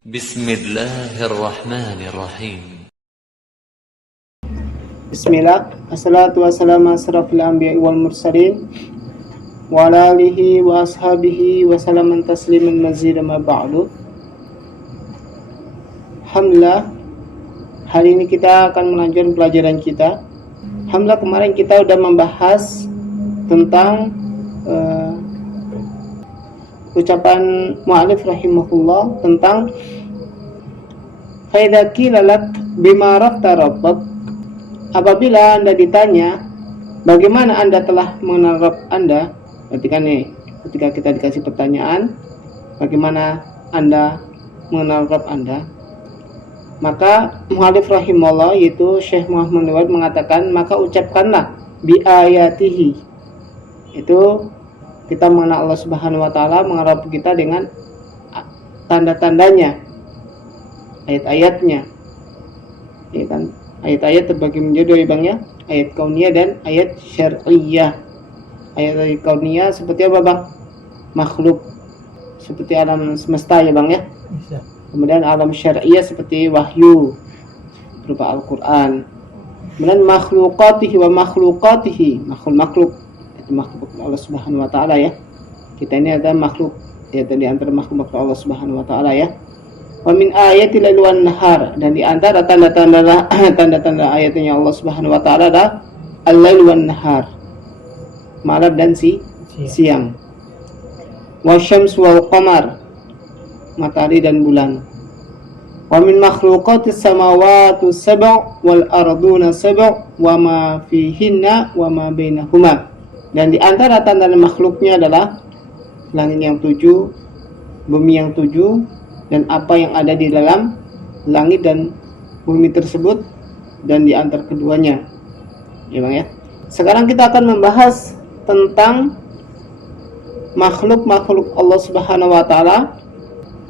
Bismillahirrahmanirrahim. Bismillah, assalatu wassalamu asrafil anbiya'i wal mursalin wa ala alihi wa ashabihi wa salaman tasliman mazida ma ba'du. Alhamdulillah, hari ini kita akan melanjutkan pelajaran kita. Alhamdulillah, kemarin kita sudah membahas tentang ucapan mu'alif rahimahullah tentang faidha qila lak bima arafta rabbak, apabila Anda ditanya bagaimana Anda telah mengenal Rabb Anda, ketika kita dikasih pertanyaan bagaimana Anda mengenal Rabb Anda, maka mu'alif rahimahullah yaitu Syekh Muhammad Nawad mengatakan, maka ucapkanlah bi ayatihi, itu kita mengenal Allah Subhanahu wa taala, mengenal kita dengan tanda-tandanya, ayat-ayatnya. Ya kan? Ayat-ayat terbagi menjadi dua, Bang ya. Ayat kauniyah dan ayat syar'iyyah. Ayat kauniyah seperti apa, Bang? Makhluk, seperti alam semesta ya, Bang ya. Bisa. Kemudian alam syar'iyyah seperti wahyu berupa Al-Qur'an. Kemudian makhlukatihi wa makhlukatihi, makhluk Allah Subhanahu wa taala ya. Kita ini ada makhluk ya, di antara makhluk Allah Subhanahu wa taala ya. Wa min ayatil laili wan nahar, dan di antara tanda-tanda ayatnya Allah Subhanahu wa taala ada al-lail wan nahar, malam dan siang. Wasyams wal qamar, matahari dan bulan. Wa min makhluqatis samawati sab' wal arduna sab' wa ma fihinna wa ma bainahuma, dan di antara tanda makhluknya adalah langit yang 7, bumi yang 7, dan apa yang ada di dalam langit dan bumi tersebut dan di antara keduanya. Ya, Bang ya. Sekarang kita akan membahas tentang makhluk-makhluk Allah Subhanahu wa taala.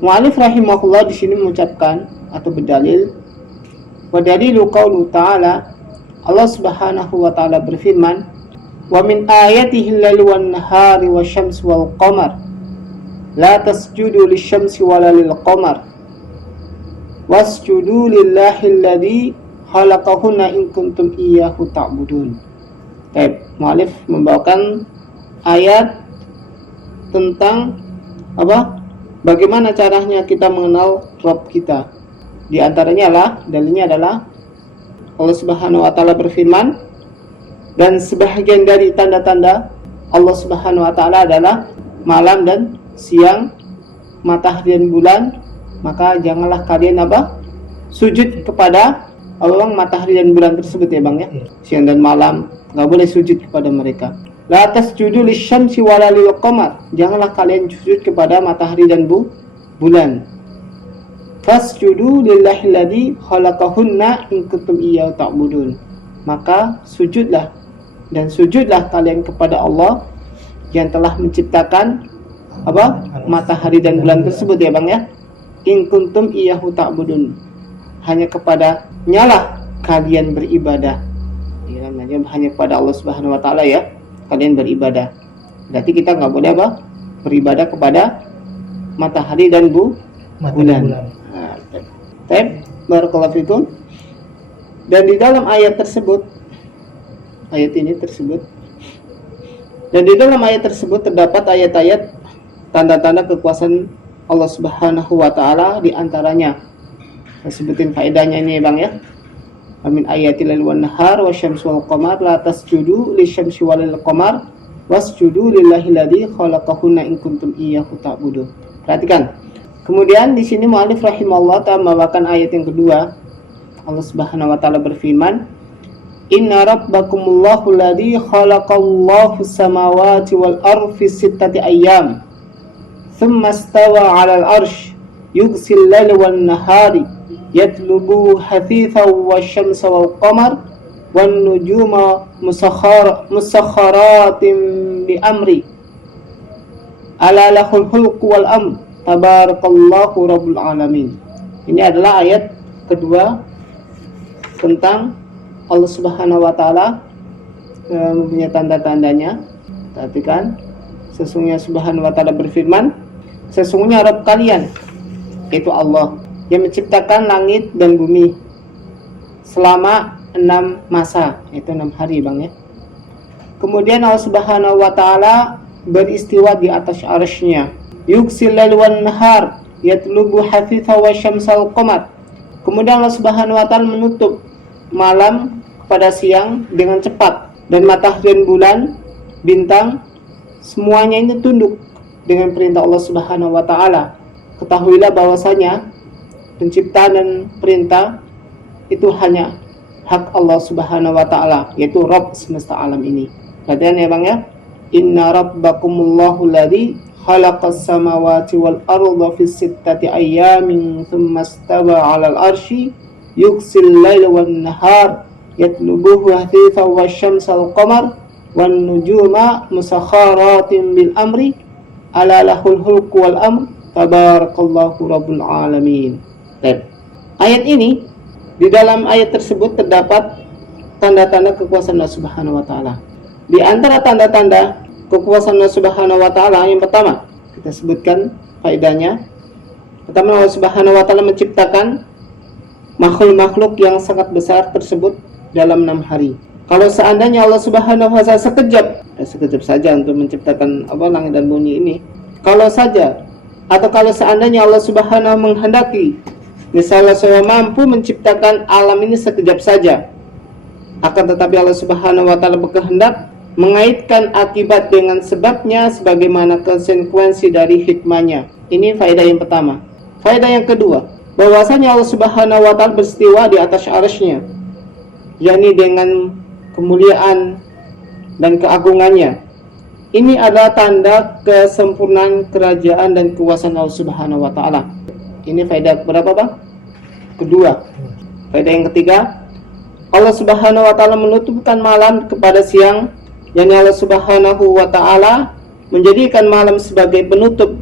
Mu'alif rahimahullah di sini mengucapkan atau berdalil, wa dalilu qaulu ta'ala, Allah Subhanahu wa taala berfirman, wa min ayatihi al-lail wan nahari wasyams wal qamar la tasjudu lisyamsi wala lil qamar wasjudu lillahi alladhi khalaqahunna in kuntum iyyahu ta'budun. Baik, mu'alif membawakan ayat tentang apa? Bagaimana caranya kita mengenal Rabb kita. Di antaranya dalilnya adalah Allah Subhanahu wa taala berfirman, dan sebahagian dari tanda-tanda Allah Subhanahu wa taala adalah malam dan siang, matahari dan bulan, maka janganlah kalian sujud kepada matahari dan bulan tersebut ya, Bang ya. Siang dan malam enggak boleh sujud kepada mereka. La tasjudu lisyamsi wala lil qamar, janganlah kalian sujud kepada matahari dan bulan. Fasjudu lillahi alladzi khalaqahunna in kuntum iyyahu ta'budun, maka sujudlah kalian kepada Allah yang telah menciptakan matahari dan bulan tersebut ya, Bang ya. In kuntum iyyahu ta'budun, hanya kepada nyalah kalian beribadah. Ya, hanya kepada Allah Subhanahu wa taala ya kalian beribadah. Berarti kita enggak boleh beribadah kepada matahari dan bulan. Nah, barakallahu fikum. Dan di dalam ayat tersebut terdapat ayat-ayat tanda-tanda kekuasaan Allah Subhanahu wa taala, di antaranya saya sebutin faedahnya ini, Bang ya. Amin ayatil lail wan nahar wasyamsi wal qamar la tasjudu lisyamsi walil qamar wasjudu lillahi alladzi khalaqahunna in kuntum iyyahu ta'budun. Perhatikan. Kemudian di sini mu'alif rahimahullah ta'ala membawakan ayat yang kedua. Allah Subhanahu wa taala berfirman, inna rabbakumullahu alladzi khalaqallahu samawati wal ardi fi sittati ayyam thumma istawa 'alal 'arsy yughsil laila wan nahari yatlubu hathitha wasyamsa wal qamar wan nujuma musakhkharatin bi amri ala lahul mulku wal amr tabarakallahu rabbul alamin. Ini adalah ayat kedua tentang Allah Subhanahu wa taala mempunyai tanda-tandanya. Perhatikan, sesungguhnya Subhanahu wa taala berfirman, sesungguhnya Rabb kalian yaitu Allah yang menciptakan langit dan bumi selama 6 masa, yaitu 6 hari Bang ya. Kemudian Allah Subhanahu wa taala beristiwa di atas arsy-Nya. Yuksil lail wan nahar yatlubu hafitha wa syamsal qamar. Kemudian Allah Subhanahu wa taala menutup malam kepada siang dengan cepat, dan matahari dan bulan, bintang, semuanya ini tunduk dengan perintah Allah Subhanahu wa taala. Ketahuilah bahwasanya penciptaan dan perintah itu hanya hak Allah Subhanahu wa taala, yaitu Rabb semesta alam ini. Perhatian ya Bang ya. Inna rabbakumullahu alladzi khalaqas samawati wal arda fi sittati ayyamin tsumma istawa 'alal arsy yuksil laila wan nahar yatlubuhu hafitha wasyamsal qamar wan nujuma musakhkharatin bil amri ala lahul hulku wal amr tabarakallahu rabbul alamin. Ayat ini, di dalam ayat tersebut terdapat tanda-tanda kekuasaan Allah Subhanahu wa taala. Di antara tanda-tanda kekuasaan Allah Subhanahu wa taala yang pertama, kita sebutkan faedahnya. Pertama, Allah Subhanahu wa taala menciptakan makhluk-makhluk yang sangat besar tersebut dalam 6 hari. Kalau seandainya Allah Subhanahu wa taala sekejap saja untuk menciptakan langit dan bumi ini. Kalau seandainya Allah Subhanahu menghendaki, misalnya saya mampu menciptakan alam ini sekejap saja, akan tetapi Allah Subhanahu wa taala berkehendak mengaitkan akibat dengan sebabnya sebagaimana konsekuensi dari hikmahnya. Ini faedah yang pertama. Faedah yang kedua, bahwasanya Allah Subhanahu wa taala beristiwa di atas arsy-Nya, yakni dengan kemuliaan dan keagungannya. Ini adalah tanda kesempurnaan kerajaan dan kekuasaan Allah Subhanahu wa taala. Ini faedah berapa Bang? Kedua. Faedah yang ketiga, Allah Subhanahu wa taala menutupkan malam kepada siang, yakni Allah Subhanahu wa taala menjadikan malam sebagai penutup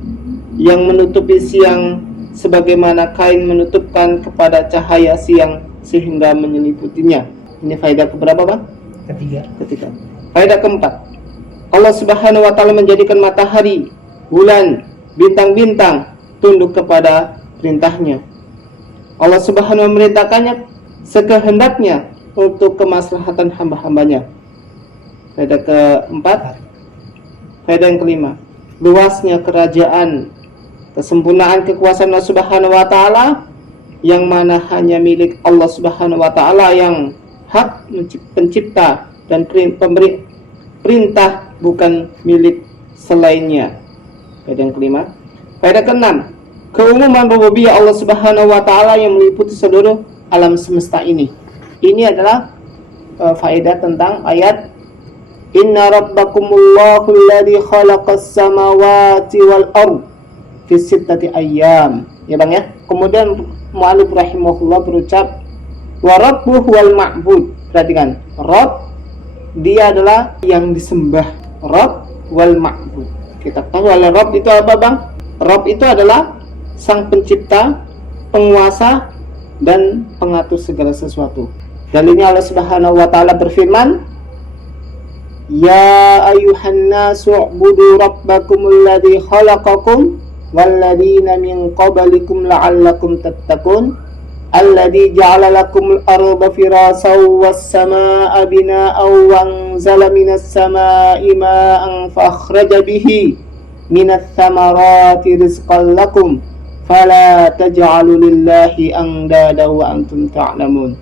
yang menutupi siang sebagaimana kain menutupkan kepada cahaya siang sehingga menyeliputinya. Ini faedah keberapa Bang? Ketiga. Faedah keempat, Allah Subhanahu wa taala menjadikan matahari, bulan, bintang-bintang tunduk kepada perintahnya. Allah Subhanahu wa memerintahkannya sekehendaknya untuk kemaslahatan hamba-hambanya. Faedah keempat. Faedah yang kelima, luasnya kerajaan, kesempurnaan kekuasaan Allah Subhanahu wa taala yang mana hanya milik Allah Subhanahu wa taala yang hak pencipta dan pemberi perintah, bukan milik selainnya. Faedah yang kelima. Faedah keenam, keumuman rububiyah Allah Subhanahu wa taala yang meliputi seluruh alam semesta ini. Ini adalah faedah tentang ayat Inna rabbakumullahu alladzi khalaqas samawati wal ard fi sittati ayyam. Ya Bang ya. Kemudian mu'allif rahimahullah berucap wa rabbuhu wal ma'bud. Perhatikan, Rabb dia adalah yang disembah. Rabb wal ma'bud. Kita tahu Rabb itu apa Bang? Rabb itu adalah sang pencipta, penguasa, dan pengatur segala sesuatu. Dalilnya Allah Subhanahu wa taala berfirman, Ya ayuhan nasu u'budu rabbakumul ladzi khalaqakum walladzina min qablikum la'allakum tattaqun alladzi ja'ala lakumul arda firasan was samaa'a binaa'an wa anzala minas samaa'i maa'an fa akhraja bihi minats thamarati rizqan lakum fala taj'alu lillahi andada wa antum ta'lamun.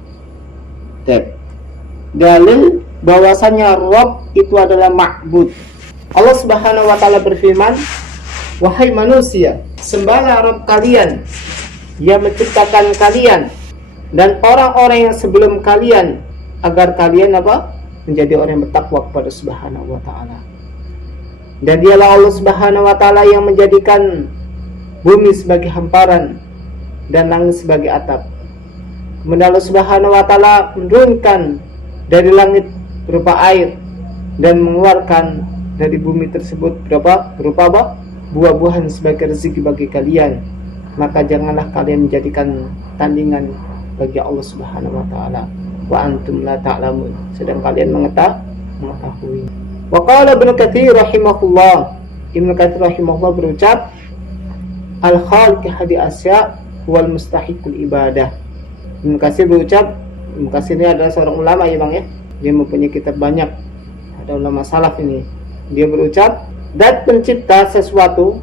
Dalil bahwasanya Rabb itu adalah ma'bud. Allah Subhanahu wa taala berfirman, wahai manusia, sembahlah Rabb kalian yang menciptakan kalian dan orang-orang yang sebelum kalian, agar kalian menjadi orang yang bertakwa kepada Subhanahu wa taala. Dan dialah Allah Subhanahu wa taala yang menjadikan bumi sebagai hamparan dan langit sebagai atap. Kemudian Allah Subhanahu wa taala menurunkan dari langit berupa air dan mengeluarkan dari bumi tersebut berupa buah-buahan sebagai rezeki bagi kalian. Maka janganlah kalian menjadikan tandingan bagi Allah Subhanahu wa taala. Wa antum la ta'lamun, sedang kalian mengetahui. Wa qala Ibnu Katsir rahimahullah, Ibnu Katsir rahimahullah berucap, al-khaliq hadi asya wal mustahiqul ibadah. Ibnu Katsir berucap, Ibnu Katsir ini adalah seorang ulama ya Bang ya. Dia mempunyai kitab banyak. Ada ulama salaf ini. Dia berucap, "Dat pencipta sesuatu,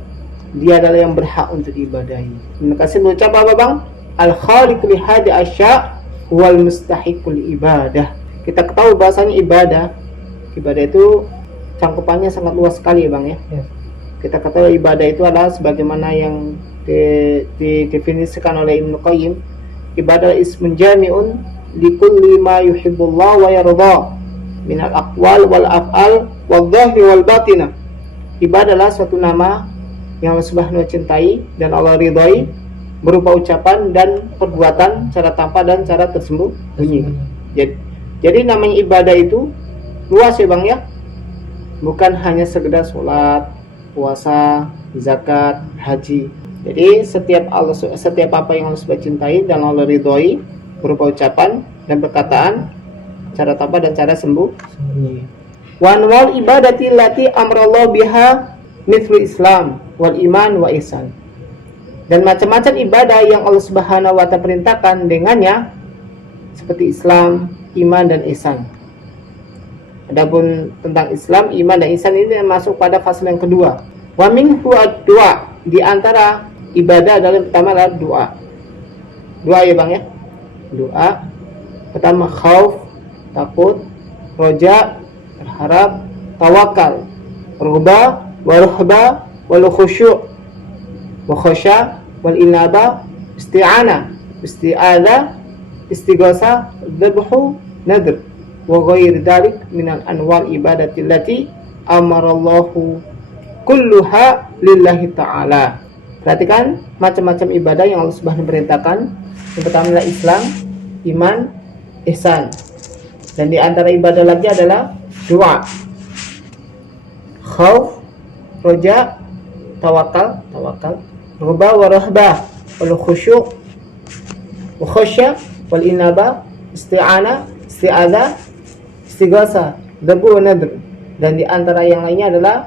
dia adalah yang berhak untuk diibadahi." Ibnu Katsir berucap apa Bang? Al-khaliq li hadi asya wal mustahiqul ibadah. Kita ketahui bahasanya ibadah itu cangkupannya sangat luas sekali ya Bang ya. Kita ketahui ibadah itu adalah sebagaimana yang didefinisikan oleh Ibnu Qayyim, ibadah ismun jami'un likulli ma yuhibbullah wa yarda minal aqwal wal af'al wal dhahri wal batinah. Ibadah adalah suatu nama yang Allah Subhanahu wa cintai dan Allah ridhai, berupa ucapan dan perbuatan, cara tampak dan cara tersembunyi. Jadi namanya ibadah itu luas ya Bang ya. Bukan hanya sekedar sholat, puasa, zakat, haji. Jadi setiap apa yang Allah cintai dan Allah ridhoi berupa ucapan dan perkataan, cara tampak dan cara sembunyi. Wa anwal ibadati allati amrallahu biha mithlu Islam wal iman wa ihsan. Dan macam-macam ibadah yang Allah Subhanahu wa ta'ala perintahkan dengannya seperti Islam, iman dan ihsan. Adapun tentang Islam, iman dan ihsan ini masuk pada fase yang kedua. Wa minhu ad-du'a, di antara ibadah adalah yang pertama adalah doa. Doa ya Bang ya. Doa pertama khauf, takut, roja, berharap, tawakal, ruhba, warahba, wal khusyu', wa khasya, wal inaba, isti'ana, isti'adha, istighatha, dzabhu, nadr wa ghairi dzalik minal anwal ibadati allati amarallahu kulluha lillahi ta'ala. Perhatikan macam-macam ibadah yang Allah Subhanahu perintahkan. Yang pertama adalah Islam, iman, ihsan. Dan di antara ibadah lagi adalah doa, khauf, roja, tawakal, ruba wa rahbah, wal khusyu' wa khasya, wal inaba, isti'ana, isti'adha, istighatha, dabu wa nadr. Dan di antara yang lainnya adalah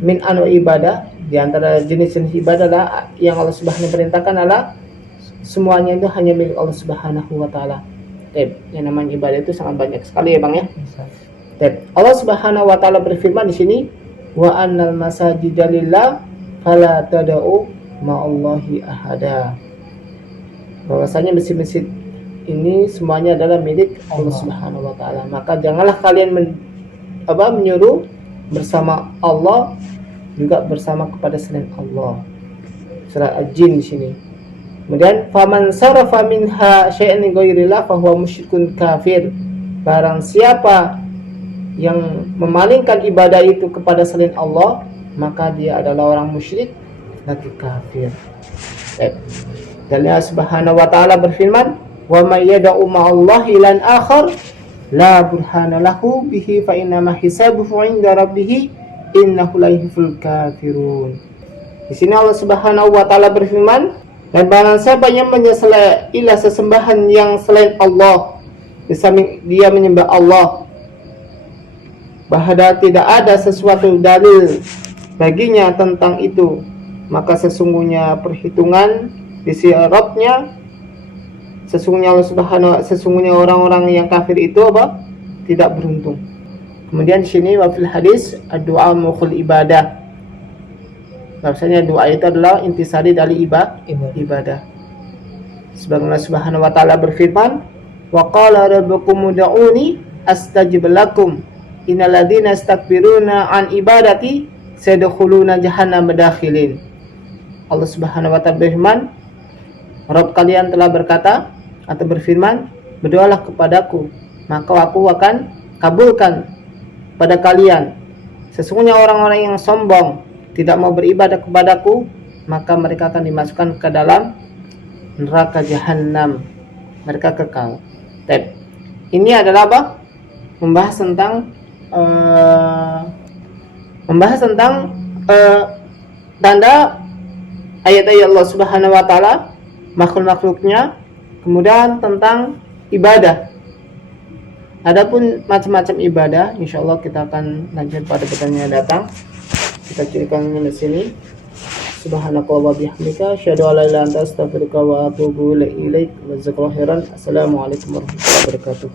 min anu ibadah, di antara jenis-jenis ibadah adalah yang Allah Subhanahu perintahkan adalah semuanya itu hanya milik Allah Subhanahu wa taala. Yang namanya ibadah itu sangat banyak sekali ya Bang ya. Allah Subhanahu wa taala berfirman di sini, wa annal masajida lillah fala tad'u ma'allahi ahada. Bahwasanya masjid-masjid ini semuanya adalah milik Allah Subhanahu wa taala. Maka janganlah kalian menyuruh bersama Allah juga bersama kepada selain Allah. Surah Al-Jin di sini. Kemudian faman sarafa minha syai'an ghairillah fa huwa musyrikun kafir. Barang siapa yang memalingkan ibadah itu kepada selain Allah, maka dia adalah orang musyrik lagi kafir. Dan Allah Subhanahu wa taala berfirman, wa may yad'u ma'allahi lan akhar la burhana lahu bihi fa inna ma hisabuhu 'inda rabbih innahu la yuhibbul kafirun. Di sini Allah Subhanahu wa taala berfirman, dan barang siapa yang menyembah sesembahan yang selain Allah, dia menyembah Allah, bahwa tidak ada sesuatu dalil baginya tentang itu, maka sesungguhnya perhitungan di sisi Rabbnya, sesungguhnya orang-orang yang kafir itu tidak beruntung. Kemudian di sini wafil hadis ad-du'a mukhul ibadah. Maksudnya doa itu adalah intisari dari ibadah. Sebagaimana Subhanahu wa taala berfirman, wa qala rabbukum ud'uni astajib lakum innal ladzina istakbiruna an ibadati sayadkhuluna jahannam dakhilin. Allah Subhanahu wa taala berfirman, Rabb kalian telah berkata atau berfirman, berdoalah kepadaku, maka aku akan kabulkan pada kalian. Sesungguhnya orang-orang yang sombong tidak mau beribadah kepadaku, maka mereka akan dimasukkan ke dalam neraka jahanam, mereka kekal. Ini adalah membahas tentang tanda ayat-ayat Allah Subhanahu wa taala, makhluk-makhluknya, kemudian tentang ibadah. Adapun macam-macam ibadah, insyaallah kita akan lanjut pada pertanyaan datang. Kita cirikan di sini. subhanaka wa bihamdika asyhadu an la ilaha illa anta astaghfiruka wa atubu ilaik. Jazakallahu khairan. Assalamualaikum warahmatullahi wabarakatuh.